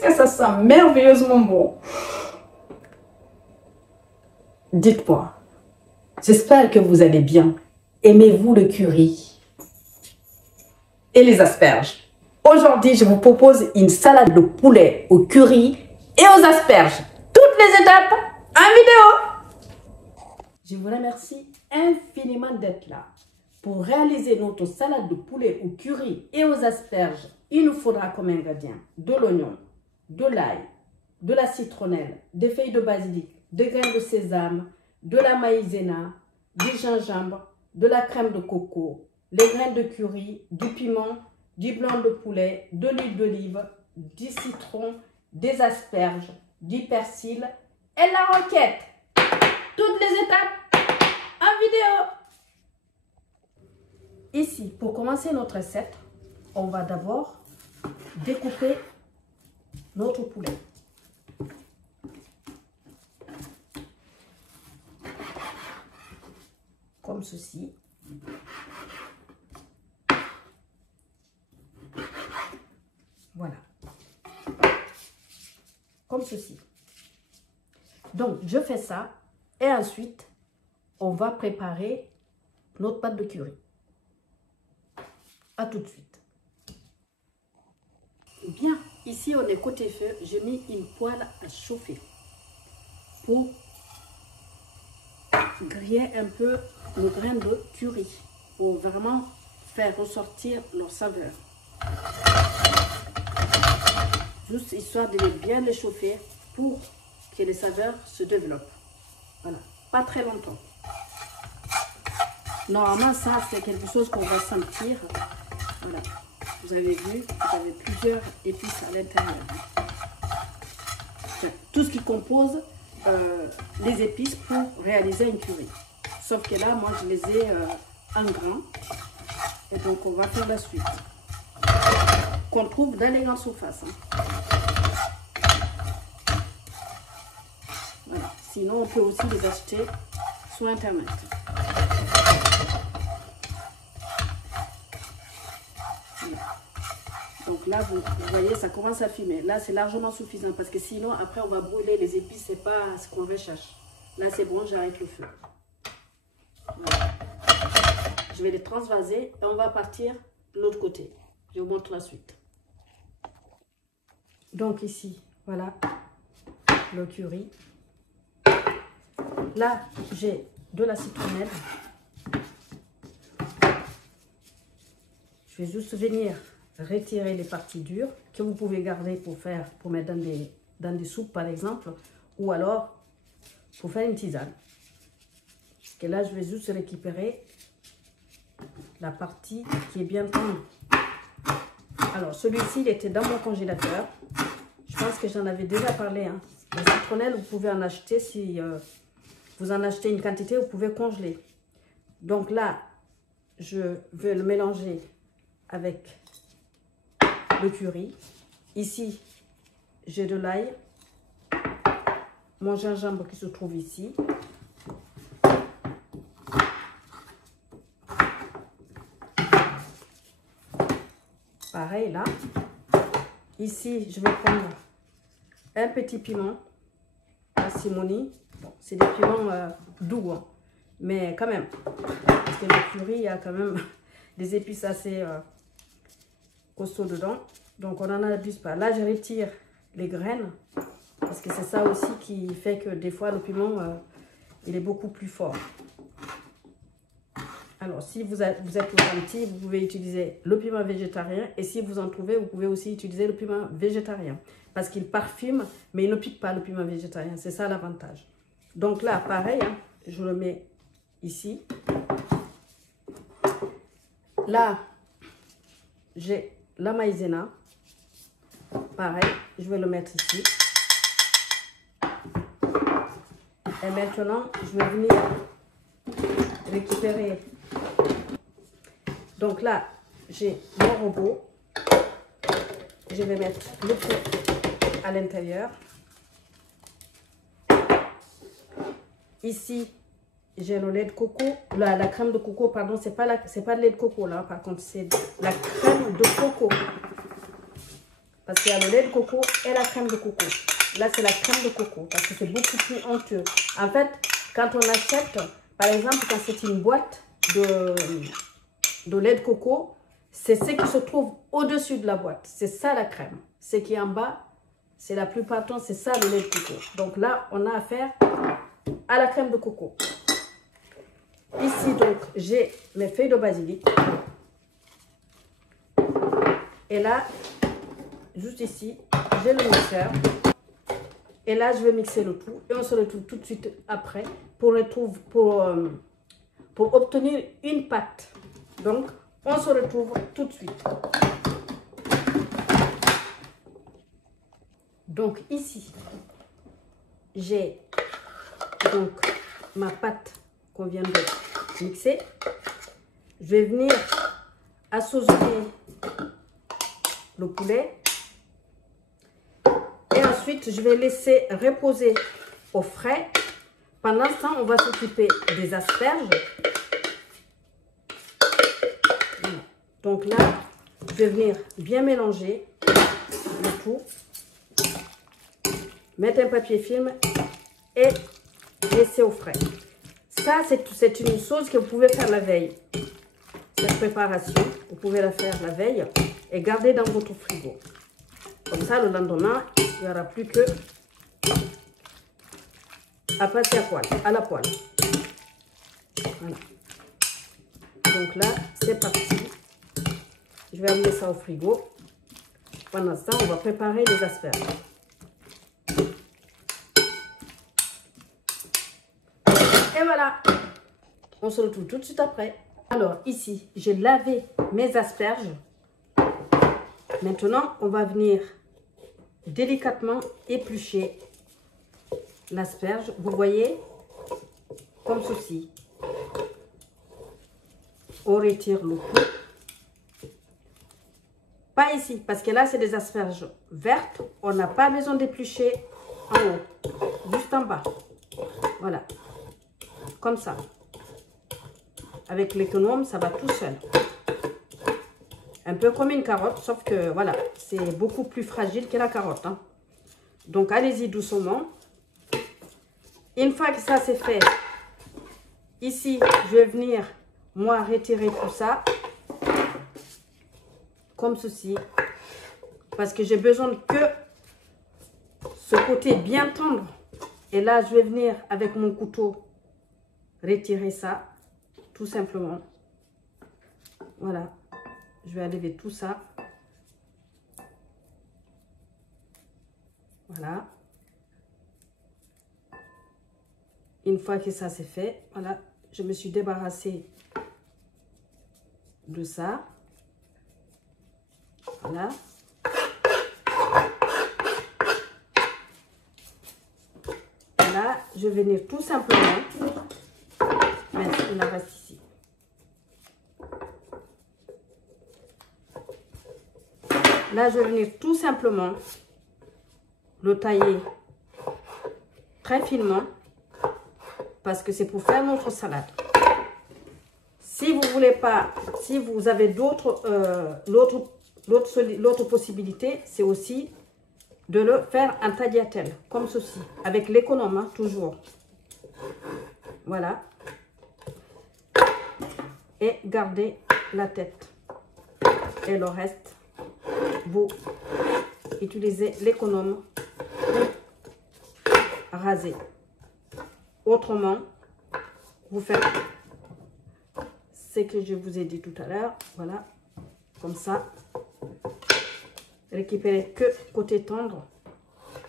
Qu'est-ce que ça sent merveilleusement bon. Dites-moi, j'espère que vous allez bien. Aimez-vous le curry et les asperges? Aujourd'hui, je vous propose une salade de poulet au curry et aux asperges. Toutes les étapes en vidéo. Je vous remercie infiniment d'être là. Pour réaliser notre salade de poulet au curry et aux asperges, il nous faudra comme ingrédients de l'oignon, de l'ail, de la citronnelle, des feuilles de basilic, des grains de sésame, de la maïzena, du gingembre, de la crème de coco, les grains de curry, du piment, du blanc de poulet, de l'huile d'olive, du citron, des asperges, du persil et la roquette. Toutes les étapes en vidéo. Ici, pour commencer notre recette, on va d'abord découper notre poulet. Comme ceci. Voilà. Comme ceci. Donc, je fais ça et ensuite, on va préparer notre pâte de curry. À tout de suite. Bien, ici on est côté feu, j'ai mis une poêle à chauffer pour griller un peu le grain de curry pour vraiment faire ressortir leur saveur. Juste histoire de bien les chauffer pour que les saveurs se développent. Voilà, pas très longtemps. Normalement, ça c'est quelque chose qu'on va sentir. Voilà, vous avez vu, vous avez plusieurs épices à l'intérieur. Tout ce qui compose les épices pour réaliser un curry. Sauf que là, moi, je les ai en grains. Et donc, on va faire la suite. Qu'on trouve dans les grandes surfaces. Voilà. Sinon, on peut aussi les acheter sur Internet. Donc là, vous voyez, ça commence à fumer. Là, c'est largement suffisant parce que sinon, après, on va brûler les épices. C'est pas ce qu'on recherche. Là, c'est bon, j'arrête le feu. Voilà. Je vais les transvaser et on va partir de l'autre côté. Je vous montre la suite. Donc ici, voilà le curry. Là, j'ai de la citronnelle. Je vais juste venir retirer les parties dures que vous pouvez garder pour mettre dans des soupes par exemple, ou alors pour faire une tisane. Et là, je vais juste récupérer la partie qui est bien tendre. Alors, celui-ci, il était dans mon congélateur. Je pense que j'en avais déjà parlé. Hein. La citronnelle, vous pouvez en acheter si vous en achetez une quantité, vous pouvez congeler. Donc là, je vais le mélanger avec le curry. Ici, j'ai de l'ail, mon gingembre qui se trouve ici. Pareil là. Ici, je vais prendre un petit piment à simonie. Bon, c'est des piments doux, hein, mais quand même, parce que le curry, il y a quand même des épices assez costauds dedans. Donc, on en abuse pas. Là, je retire les graines, parce que c'est ça aussi qui fait que des fois, le piment, il est beaucoup plus fort. Alors, si vous êtes gentil, vous pouvez utiliser le piment végétarien. Et si vous en trouvez, vous pouvez aussi utiliser le piment végétarien. Parce qu'il parfume, mais il ne pique pas le piment végétarien. C'est ça l'avantage. Donc là, pareil, hein, je le mets ici. Là, j'ai la maïzena. Pareil, je vais le mettre ici. Et maintenant, je vais venir récupérer. Donc là, j'ai mon robot. Je vais mettre le feu à l'intérieur. Ici, j'ai le lait de coco. La crème de coco, pardon, c'est pas le lait de coco là, par contre, c'est la crème de coco. Parce qu'il y a le lait de coco et la crème de coco. Là, c'est la crème de coco parce que c'est beaucoup plus onctueux. En fait, quand on achète, par exemple, quand c'est une boîte de lait de coco, c'est ce qui se trouve au-dessus de la boîte. C'est ça la crème. Ce qui est en bas, c'est la plupart du temps, c'est ça le lait de coco. Donc là, on a affaire à la crème de coco. Ici, donc, j'ai mes feuilles de basilic. Et là, juste ici, j'ai le mixeur. Et là, je vais mixer le tout. Et on se retrouve tout de suite après pour obtenir une pâte. Donc, on se retrouve tout de suite. Donc, ici, j'ai donc ma pâte qu'on vient de mixer. Je vais venir assaisonner le poulet. Et ensuite, je vais laisser reposer au frais. Pendant ce temps, on va s'occuper des asperges. Donc là, je vais venir bien mélanger le tout. Mettre un papier film et laisser au frais. Ça, c'est une sauce que vous pouvez faire la veille. Cette préparation, vous pouvez la faire la veille et garder dans votre frigo. Comme ça, le lendemain, il n'y aura plus que à passer à la poêle. Voilà. Donc là, c'est parti. Je vais amener ça au frigo. Pendant ce temps, on va préparer les asperges. Et voilà. On se retrouve tout de suite après. Alors, ici, j'ai lavé mes asperges. Maintenant, on va venir délicatement éplucher l'asperge. Vous voyez, comme ceci. On retire le tout. Pas ici, parce que là, c'est des asperges vertes. On n'a pas besoin d'éplucher en haut, juste en bas. Voilà, comme ça. Avec l'économe, ça va tout seul. Un peu comme une carotte, sauf que, voilà, c'est beaucoup plus fragile que la carotte. Hein. Donc, allez-y doucement. Une fois que ça c'est fait, ici, je vais venir, moi, retirer tout ça. Comme ceci. Parce que j'ai besoin que ce côté bien tendre. Et là, je vais venir avec mon couteau retirer ça. Tout simplement. Voilà. Je vais enlever tout ça. Voilà. Une fois que ça c'est fait, voilà, je me suis débarrassée de ça. Voilà. Là, je vais venir tout simplement mettre la reste ici. Là, je vais venir tout simplement le tailler très finement parce que c'est pour faire notre salade. Si vous voulez pas, si vous avez l'autre possibilité, c'est aussi de le faire en tagliatelle, comme ceci, avec l'économe, hein, toujours. Voilà. Et gardez la tête. Et le reste, vous utilisez l'économe pour raser. Autrement, vous faites ce que je vous ai dit tout à l'heure. Voilà, comme ça. Récupérez que côté tendre.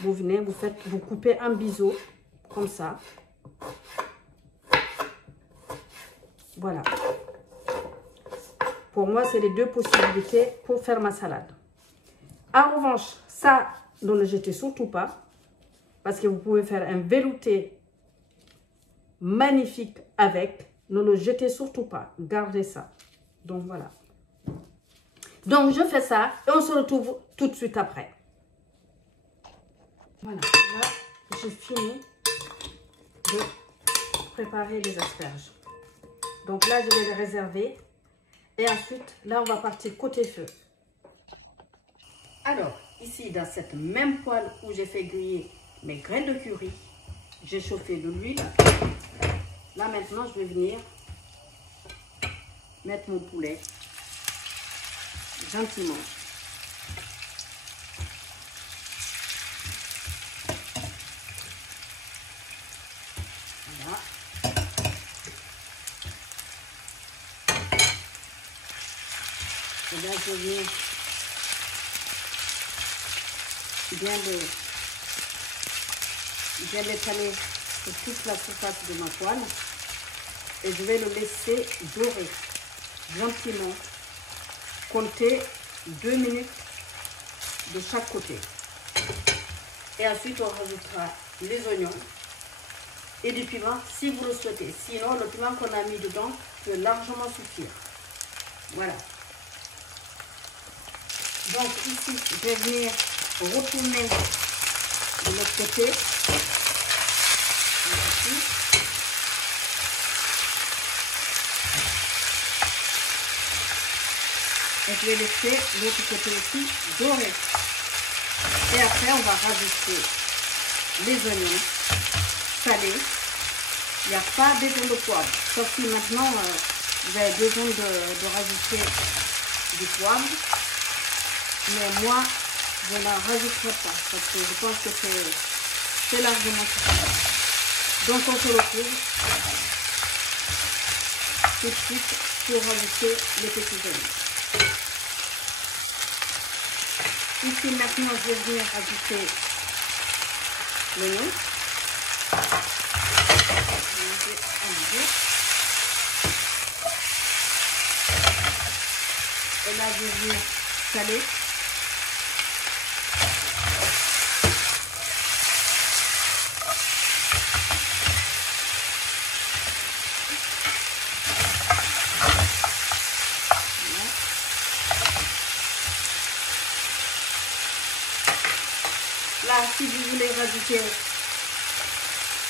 Vous venez, vous coupez un biseau, comme ça. Voilà. Pour moi, c'est les deux possibilités pour faire ma salade. En revanche, ça, ne le jetez surtout pas. Parce que vous pouvez faire un velouté magnifique avec. Ne le jetez surtout pas. Gardez ça. Donc, voilà. Donc, je fais ça et on se retrouve tout de suite après. Voilà. Là, j'ai fini de préparer les asperges. Donc là, je vais les réserver. Et ensuite, là, on va partir côté feu. Alors, Ici, dans cette même poêle où j'ai fait griller mes graines de curry, j'ai chauffé de l'huile. Là, maintenant, je vais venir mettre mon poulet gentiment. Voilà. Et là, je viens bien l'étaler sur toute la surface de ma poêle et je vais le laisser dorer gentiment, compter 2 minutes de chaque côté. Et ensuite, on rajoutera les oignons et du piment si vous le souhaitez. Sinon, le piment qu'on a mis dedans peut largement suffire. Voilà. Donc ici, je vais venir retourner de l'autre côté. Ici. Et je vais laisser l'autre côté aussi dorer. Et après, on va rajouter les oignons salés. Il n'y a pas besoin de poivre. Sauf si maintenant, vous avez besoin de rajouter du poivre. Mais moi, je ne la rajouterai pas parce que je pense que c'est largement suffisant. Donc, on se retrouve tout de suite pour rajouter les petits oignons. Ici, maintenant, je vais venir rajouter l'oignon. Et là, je vais venir saler. Là, si vous voulez rajouter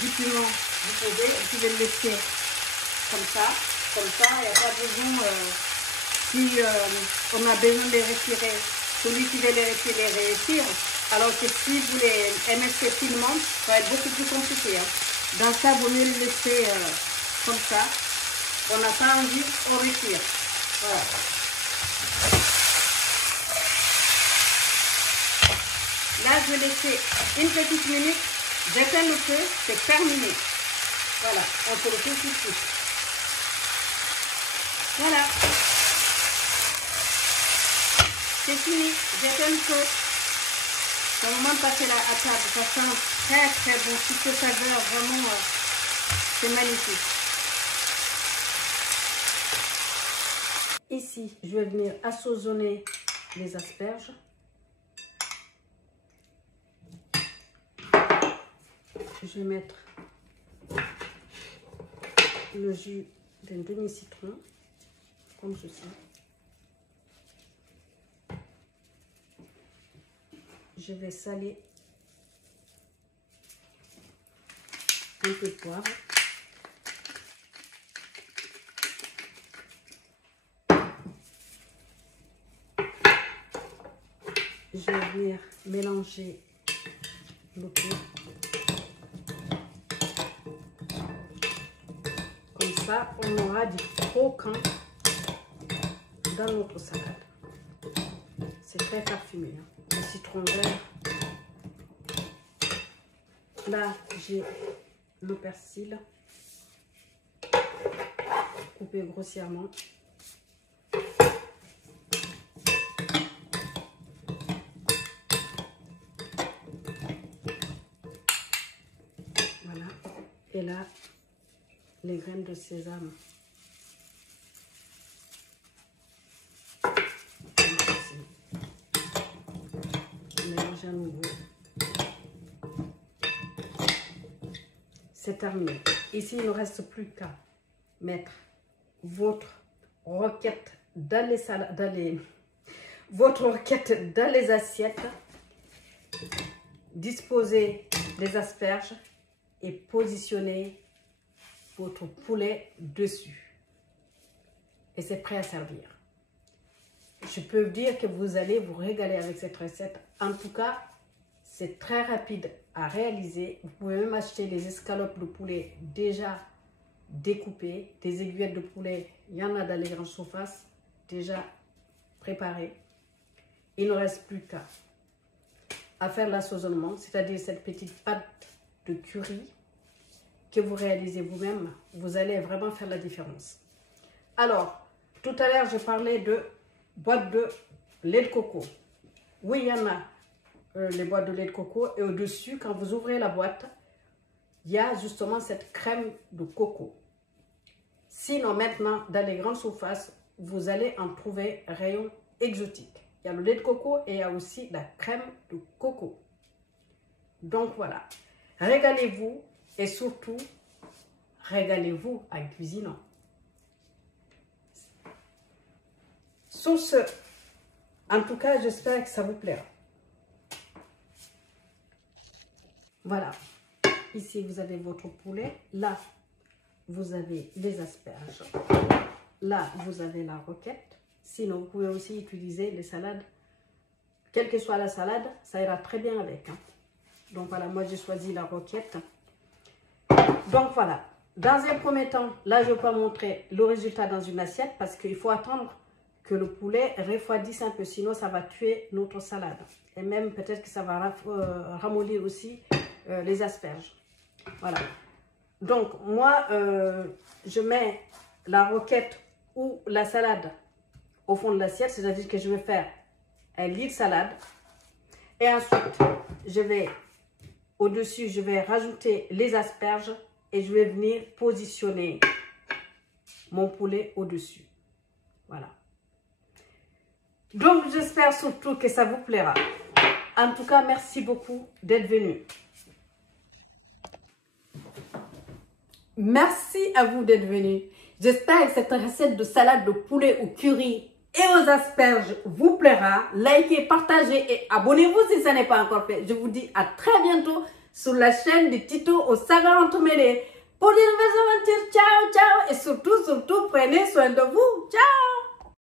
du piment, vous pouvez le laisser comme ça, il n'y a pas besoin, si on a besoin de les retirer, celui qui veut les retirer, les retire, alors que si vous les émincez finement, ça va être beaucoup plus compliqué. Hein. Dans ça, il vaut mieux le laisser comme ça, on n'a pas envie, on retire, voilà. Là, je vais laisser une petite minute, j'éteins le feu, c'est terminé. Voilà, on se retrouve tout de suite. Voilà. C'est fini, j'éteins le feu. C'est le moment de passer à table, ça sent très très bon, toutes ces saveurs, vraiment, c'est magnifique. Ici, je vais venir assaisonner les asperges. Je vais mettre le jus d'un demi-citron, comme ceci. Je vais saler un peu de poivre. Je vais venir mélanger le tout. Comme ça, on aura du croquant dans notre salade. C'est très parfumé. Hein. Le citron vert. Là, j'ai le persil coupé grossièrement. Voilà. Et là, les graines de sésame. Mélanger à nouveau. C'est terminé. Ici, il ne reste plus qu'à mettre votre roquette dans les assiettes, disposer les asperges et positionner votre poulet dessus. Et c'est prêt à servir. je peux vous dire que vous allez vous régaler avec cette recette. En tout cas, c'est très rapide à réaliser. Vous pouvez même acheter des escalopes de poulet déjà découpées, des aiguillettes de poulet, il y en a dans les grandes surfaces déjà préparées. Il ne reste plus qu'à faire l'assaisonnement, c'est-à-dire cette petite pâte de curry que vous réalisez vous-même. Vous allez vraiment faire la différence. Alors, tout à l'heure, je parlais de boîte de lait de coco. Oui, il y en a les boîtes de lait de coco. Et au-dessus, quand vous ouvrez la boîte, il y a justement cette crème de coco. Sinon, maintenant, dans les grandes surfaces, vous allez en trouver rayon exotique. Il y a le lait de coco et il y a aussi la crème de coco. Donc voilà, régalez-vous et surtout, régalez-vous en cuisinant. Sur ce, en tout cas, j'espère que ça vous plaira. Voilà, ici vous avez votre poulet, là vous avez les asperges, là vous avez la roquette. Sinon, vous pouvez aussi utiliser les salades. Quelle que soit la salade, ça ira très bien avec. Hein. Donc voilà, moi j'ai choisi la roquette. Donc voilà, dans un premier temps, là je vais pas montrer le résultat dans une assiette parce qu'il faut attendre que le poulet refroidisse un peu, sinon ça va tuer notre salade. Et même peut-être que ça va ramollir aussi les asperges. Voilà. Donc moi, je mets la roquette ou la salade au fond de l'assiette, c'est-à-dire que je vais faire un lit de salade. Et ensuite, je vais, au-dessus, je vais rajouter les asperges et je vais venir positionner mon poulet au-dessus. Voilà. Donc, j'espère surtout que ça vous plaira. En tout cas, merci beaucoup d'être venu. Merci à vous d'être venu. J'espère que cette recette de salade de poulet au curry et aux asperges vous plaira. Likez, partagez et abonnez-vous si ce n'est pas encore fait. Je vous dis à très bientôt sur la chaîne de Tito aux saveurs entremêlées. Pour de nouvelles aventures, ciao, ciao. Et surtout, prenez soin de vous. Ciao.